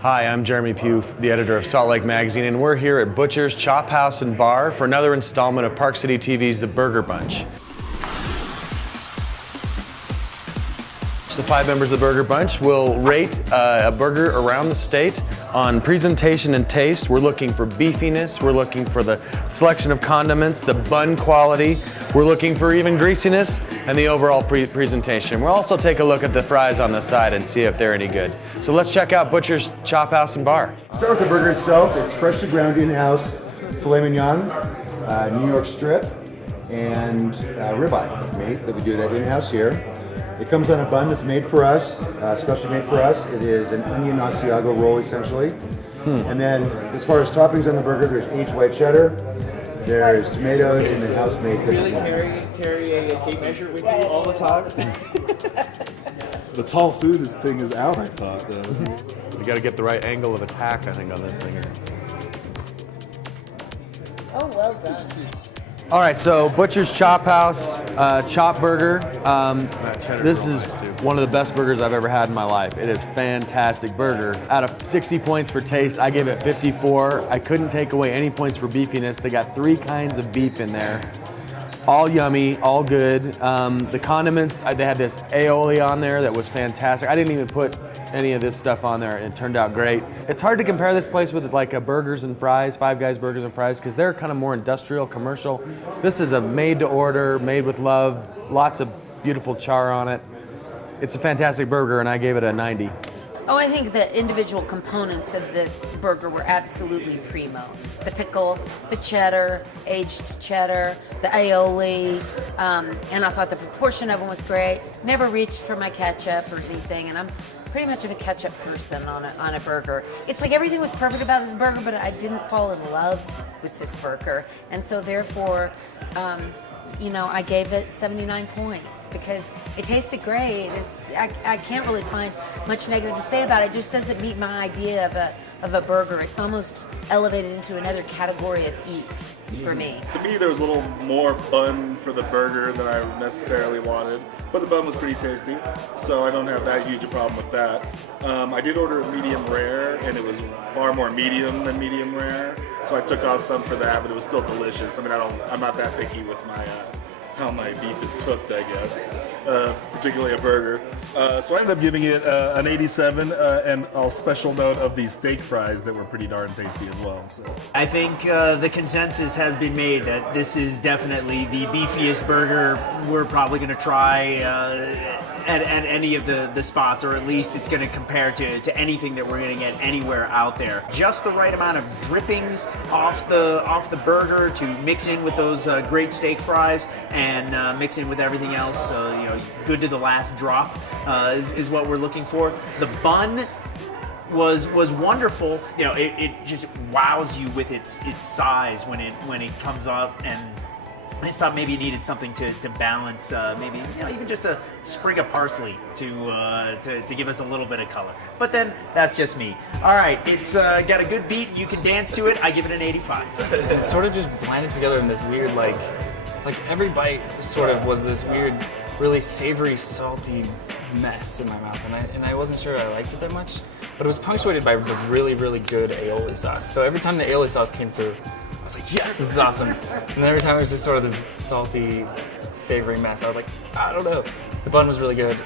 Hi, I'm Jeremy Pugh, the editor of Salt Lake Magazine, and we're here at Butcher's Chophouse and Bar for another installment of Park City TV's The Burger Bunch. The 5 members of the Burger Bunch will rate a burger around the state on presentation and taste. We're looking for beefiness, we're looking for the selection of condiments, the bun quality, we're looking for even greasiness, and the overall presentation. We'll also take a look at the fries on the side and see if they're any good. So let's check out Butcher's Chophouse and Bar. Start with the burger itself. It's freshly ground in-house filet mignon, New York strip, and ribeye meat that we do that in-house here. It comes on a bun that's made for us, specially made for us. It is an onion Asiago roll, essentially. And then, as far as toppings on the burger, there's aged white cheddar, there's tomatoes, and then house-made pickles. Really carry a tape measure with you all the time? The tall food thing is out, I thought, though. You gotta get the right angle of attack, I think, on this thing here. Oh, well done. All right, so Butcher's Chophouse, chop burger. This is one of the best burgers I've ever had in my life. It is a fantastic burger. Out of 60 points for taste, I gave it 54. I couldn't take away any points for beefiness. They got 3 kinds of beef in there. All yummy, all good. The condiments, they had this aioli on there that was fantastic. I didn't even put any of this stuff on there, and it turned out great. It's hard to compare this place with like a burgers and fries, Five Guys Burgers and Fries, because they're kind of more industrial, commercial. This is a made to order, made with love, lots of beautiful char on it. It's a fantastic burger, and I gave it a 90. Oh, I think the individual components of this burger were absolutely primo. The pickle, the cheddar, aged cheddar, the aioli, and I thought the proportion of them was great. Never reached for my ketchup or anything, and I'm pretty much of a ketchup person on a burger. It's like everything was perfect about this burger, but I didn't fall in love with this burger, and so therefore, I gave it 79 points because it tasted great. I can't really find much negative to say about it. It just doesn't meet my idea of a burger. It's almost elevated into another category of eats for me. To me, there was a little more bun for the burger than I necessarily wanted, but the bun was pretty tasty, so I don't have that huge a problem with that. I did order a medium rare, and it was far more medium than medium rare, so I took off some for that, but it was still delicious. I mean, I'm not that picky with my how my beef is cooked, I guess, particularly a burger. So I ended up giving it an 87, and a special note of the steak fries that were pretty darn tasty as well. So I think the consensus has been made that this is definitely the beefiest burger we're probably going to try at any of the spots, or at least it's going to compare to anything that we're going to get anywhere out there. Just the right amount of drippings off the burger to mix in with those great steak fries, and mix in with everything else. Good to the last drop is what we're looking for. The bun was wonderful. It just wows you with its size when it comes up, and I just thought maybe it needed something to balance, maybe even just a sprig of parsley to give us a little bit of color. But then that's just me. All right, it's got a good beat. You can dance to it. I give it an 85. It sort of just blended together in this weird like every bite sort of was this weird, really savory, salty mess in my mouth, and I wasn't sure I liked it that much. But it was punctuated by the really, really good aioli sauce. So every time the aioli sauce came through, I was like, yes, this is awesome. And then every time it was just sort of this salty, savory mess. I was like, I don't know. The bun was really good.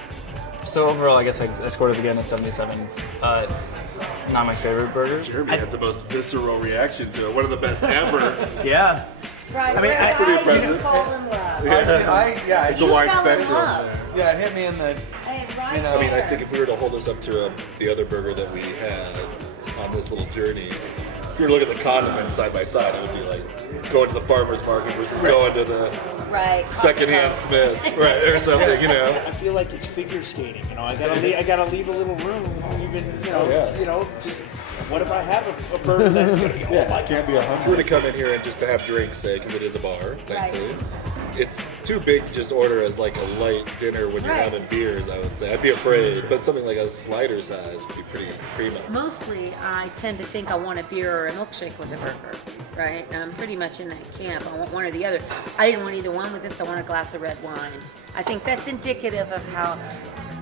So overall, I guess I scored it again at 77. Not my favorite burger. Jeremy had the most visceral reaction to it. One of the best ever. Yeah. Right, I mean, I pretty impressive. fall in love. It's a wide fell in spectrum. love. Yeah, it hit me in the... Hey, right You know, I mean, I there. think if we were to hold this up to the other burger that we had on this little journey, if you were to look at the condiments side by side, it would be like going to the farmer's market versus going to the Right. secondhand Smith's, right, or something, I feel like it's figure skating. I gotta leave a little room, even just what if I have a burger that's gonna be Can't be If you were to come in here and just to have drinks, say, because it is a bar, thankfully, it's too big to just order as like a light dinner when you're having beers, I would say. I'd be afraid, but something like a slider size would be pretty primo. Mostly, I tend to think I want a beer or a milkshake with a burger, right? And I'm pretty much in that camp. I want one or the other. I didn't want either one with this. I want a glass of red wine. I think that's indicative of how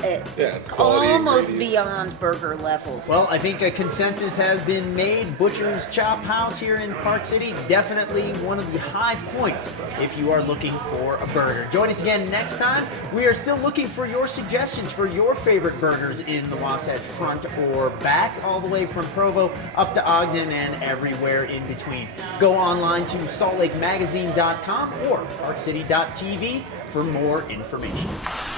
it's quality almost ingredient. beyond burger level. Well, I think a consensus has been made. Butcher's Chophouse here in Park City, definitely one of the high points if you are looking for a burger. Join us again next time. We are still looking for your suggestions for your favorite burgers in the Wasatch Front or back, all the way from Provo up to Ogden and everywhere in between. Go online to saltlakemagazine.com or parkcity.tv for more information.